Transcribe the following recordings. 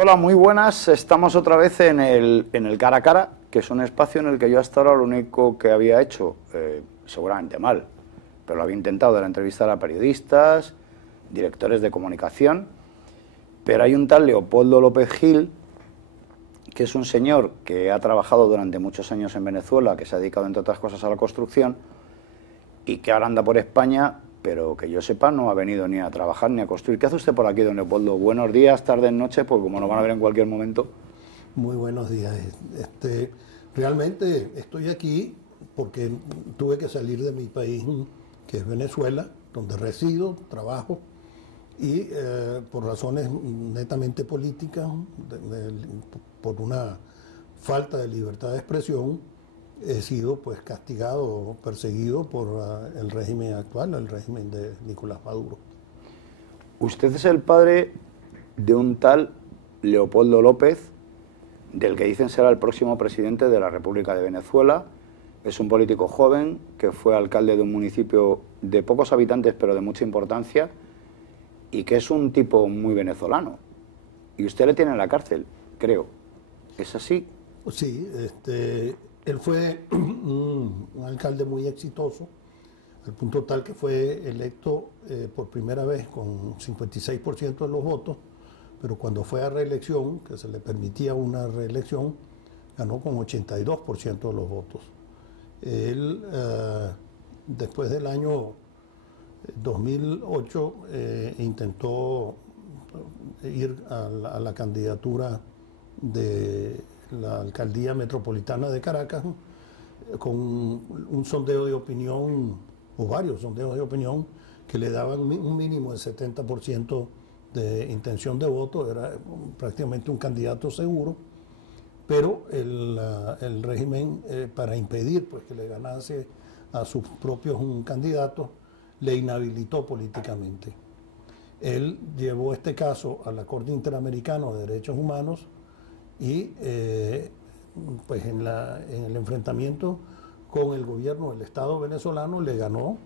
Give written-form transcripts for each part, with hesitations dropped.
Hola, muy buenas. Estamos otra vez en el cara a cara, que es un espacio en el que yo hasta ahora lo único que había hecho, seguramente mal, pero lo había intentado, era entrevistar a periodistas, directores de comunicación, pero hay un tal Leopoldo López Gil, que es un señor que ha trabajado durante muchos años en Venezuela, que se ha dedicado, entre otras cosas, a la construcción, y que ahora anda por España, pero que yo sepa no ha venido ni a trabajar ni a construir. ¿Qué hace usted por aquí, don Leopoldo? Buenos días, tardes, noches, porque como nos van a ver en cualquier momento. Muy buenos días. Realmente estoy aquí porque tuve que salir de mi país, que es Venezuela, donde resido, trabajo, y por razones netamente políticas, por una falta de libertad de expresión, he sido pues castigado, perseguido por el régimen actual, el régimen de Nicolás Maduro. Usted es el padre de un tal Leopoldo López, del que dicen será el próximo presidente de la República de Venezuela. Es un político joven que fue alcalde de un municipio de pocos habitantes pero de mucha importancia y que es un tipo muy venezolano. Y usted le tiene en la cárcel, creo. ¿Es así? Sí, él fue un alcalde muy exitoso, al punto tal que fue electo por primera vez con 56% de los votos, pero cuando fue a reelección, que se le permitía una reelección, ganó con 82% de los votos. Él, después del año 2008, intentó ir a la candidatura de la alcaldía metropolitana de Caracas con un sondeo de opinión, o varios sondeos de opinión, que le daban un mínimo de 70% de intención de voto, era prácticamente un candidato seguro, pero el régimen, para impedir pues, que le ganase a sus propios candidatos, le inhabilitó políticamente. Él llevó este caso a la Corte Interamericana de Derechos Humanos y pues en el enfrentamiento con el gobierno del Estado venezolano le ganó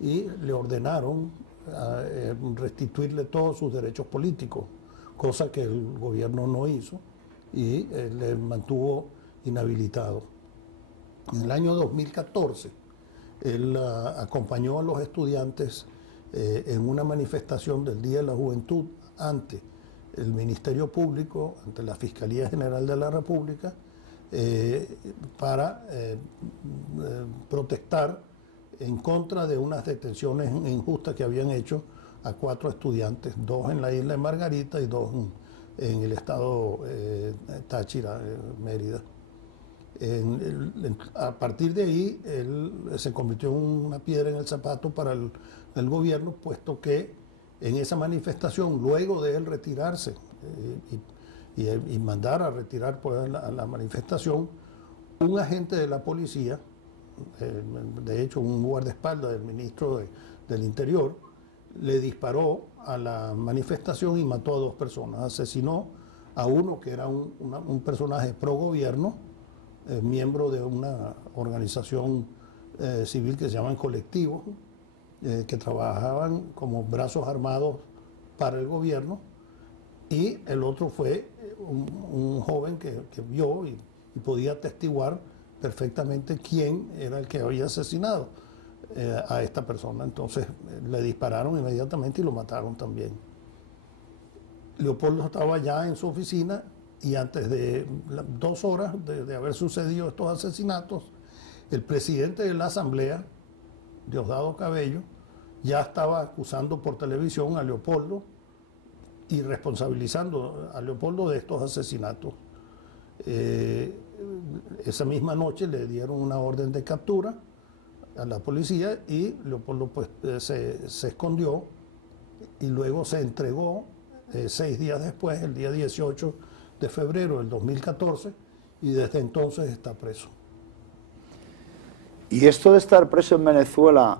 y le ordenaron restituirle todos sus derechos políticos, cosa que el gobierno no hizo y le mantuvo inhabilitado. En el año 2014, él acompañó a los estudiantes en una manifestación del Día de la Juventud ante el Ministerio Público, ante la Fiscalía General de la República, para protestar en contra de unas detenciones injustas que habían hecho a 4 estudiantes, 2 en la isla de Margarita y 2 en el estado Táchira, Mérida. A partir de ahí, él se convirtió en una piedra en el zapato para el gobierno, puesto que en esa manifestación, luego de él retirarse y mandar a retirar pues, a la manifestación, un agente de la policía, de hecho un guardaespaldas del ministro del Interior, le disparó a la manifestación y mató a 2 personas. Asesinó a uno que era un personaje pro gobierno, miembro de una organización civil que se llaman colectivos, que trabajaban como brazos armados para el gobierno, y el otro fue un joven que vio y podía atestiguar perfectamente quién era el que había asesinado a esta persona. Entonces le dispararon inmediatamente y lo mataron también. Leopoldo estaba ya en su oficina y antes de 2 horas de haber sucedido estos asesinatos, el presidente de la Asamblea, Diosdado Cabello, ya estaba acusando por televisión a Leopoldo y responsabilizando a Leopoldo de estos asesinatos. Esa misma noche le dieron una orden de captura a la policía y Leopoldo pues, se escondió y luego se entregó 6 días después, el día 18 de febrero del 2014, y desde entonces está preso. Y esto de estar preso en Venezuela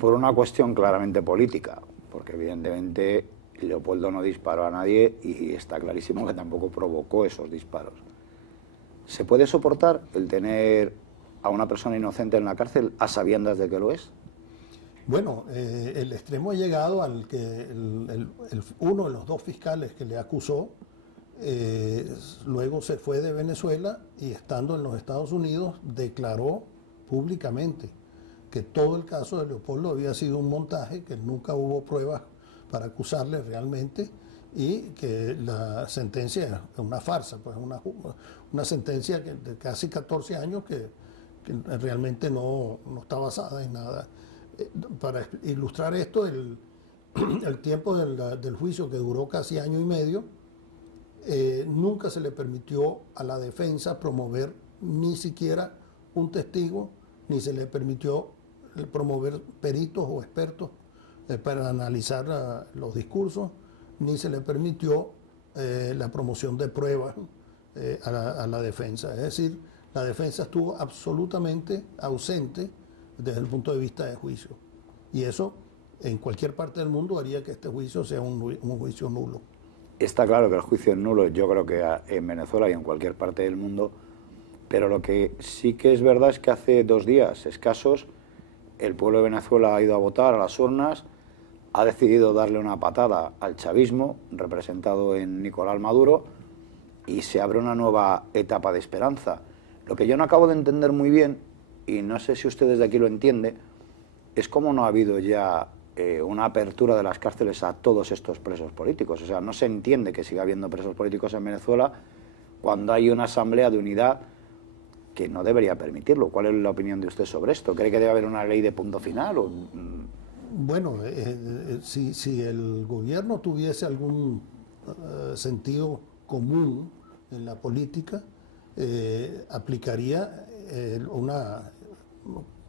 por una cuestión claramente política, porque evidentemente Leopoldo no disparó a nadie y está clarísimo que tampoco provocó esos disparos. ¿Se puede soportar el tener a una persona inocente en la cárcel a sabiendas de que lo es? Bueno, el extremo ha llegado al que uno de los 2 fiscales que le acusó luego se fue de Venezuela y estando en los Estados Unidos declaró públicamente que todo el caso de Leopoldo había sido un montaje, que nunca hubo pruebas para acusarle realmente y que la sentencia es una farsa, pues una sentencia de casi 14 años que realmente no está basada en nada. Para ilustrar esto, el tiempo del juicio, que duró casi año y medio, nunca se le permitió a la defensa promover ni siquiera un testigo, ni se le permitió promover peritos o expertos para analizar los discursos, ni se le permitió la promoción de pruebas a la defensa. Es decir, la defensa estuvo absolutamente ausente desde el punto de vista de juicio. Y eso, en cualquier parte del mundo, haría que este juicio sea un juicio nulo. Está claro que el juicio es nulo, yo creo que en Venezuela y en cualquier parte del mundo, pero lo que sí que es verdad es que hace 2 días escasos el pueblo de Venezuela ha ido a votar a las urnas, ha decidido darle una patada al chavismo, representado en Nicolás Maduro, y se abre una nueva etapa de esperanza. Lo que yo no acabo de entender muy bien, y no sé si usted desde aquí lo entiende, es cómo no ha habido ya una apertura de las cárceles a todos estos presos políticos. O sea, no se entiende que siga habiendo presos políticos en Venezuela cuando hay una asamblea de unidad que no debería permitirlo. ¿Cuál es la opinión de usted sobre esto? ¿Cree que debe haber una ley de punto final? O... Bueno, si el gobierno tuviese algún sentido común en la política, aplicaría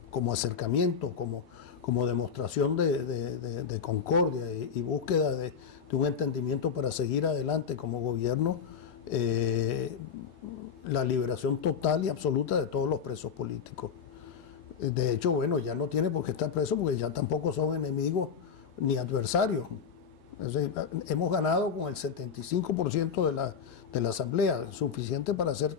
como acercamiento, como demostración de concordia y búsqueda de un entendimiento para seguir adelante como gobierno, la liberación total y absoluta de todos los presos políticos. De hecho, bueno, ya no tiene por qué estar preso porque ya tampoco son enemigos ni adversarios. Es decir, hemos ganado con el 75% de la Asamblea, suficiente para hacer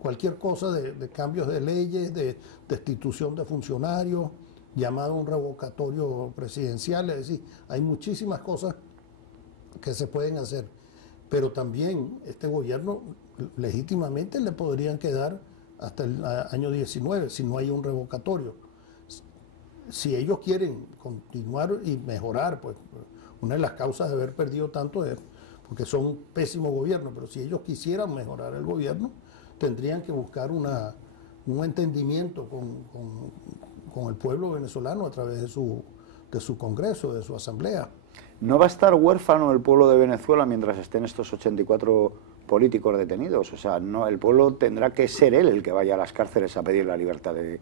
cualquier cosa de cambios de leyes, de destitución de funcionarios, llamado a un revocatorio presidencial. Es decir, hay muchísimas cosas que se pueden hacer. Pero también este gobierno legítimamente le podrían quedar hasta el año 19 si no hay un revocatorio. Si ellos quieren continuar y mejorar, pues una de las causas de haber perdido tanto es porque son un pésimo gobierno, pero si ellos quisieran mejorar el gobierno, tendrían que buscar un entendimiento con el pueblo venezolano a través de su Congreso, de su Asamblea. ¿No va a estar huérfano el pueblo de Venezuela mientras estén estos 84 políticos detenidos? O sea, no, el pueblo tendrá que ser él el que vaya a las cárceles a pedir la libertad de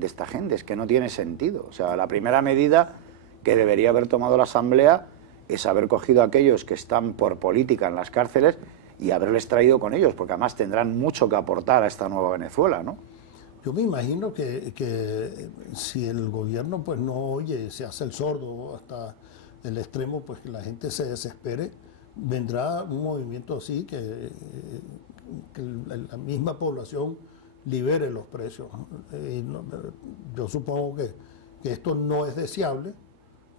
esta gente. Es que no tiene sentido. O sea, la primera medida que debería haber tomado la Asamblea es haber cogido a aquellos que están por política en las cárceles y haberles traído con ellos, porque además tendrán mucho que aportar a esta nueva Venezuela, ¿no? Yo me imagino que si el gobierno pues no oye, se hace el sordo hasta el extremo, pues que la gente se desespere, vendrá un movimiento así que la misma población libere los precios. Yo supongo que esto no es deseable,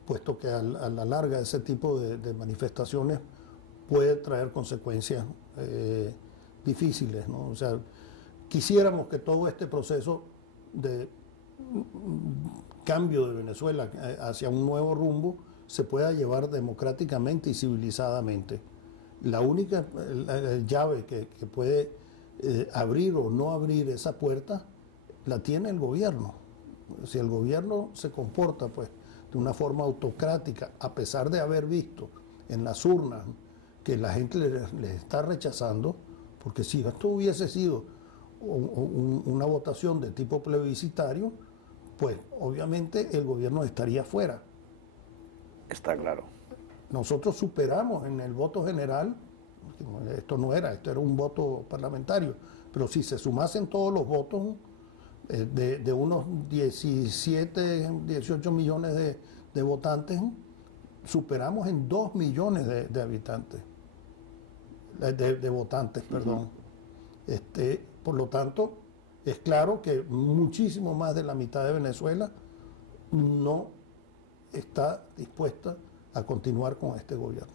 puesto que a la larga ese tipo de manifestaciones puede traer consecuencias difíciles, ¿no? O sea, quisiéramos que todo este proceso de cambio de Venezuela hacia un nuevo rumbo se pueda llevar democráticamente y civilizadamente. La única llave que puede abrir o no abrir esa puerta la tiene el gobierno. Si el gobierno se comporta pues de una forma autocrática, a pesar de haber visto en las urnas que la gente les está rechazando, porque si esto hubiese sido una votación de tipo plebiscitario, pues obviamente el gobierno estaría fuera. Está claro. Nosotros superamos en el voto general, esto era un voto parlamentario, pero si se sumasen todos los votos de unos 17, 18 millones de votantes, superamos en 2 millones de habitantes, de votantes, perdón. Por lo tanto, es claro que muchísimo más de la mitad de Venezuela no está dispuesta a continuar con este gobierno.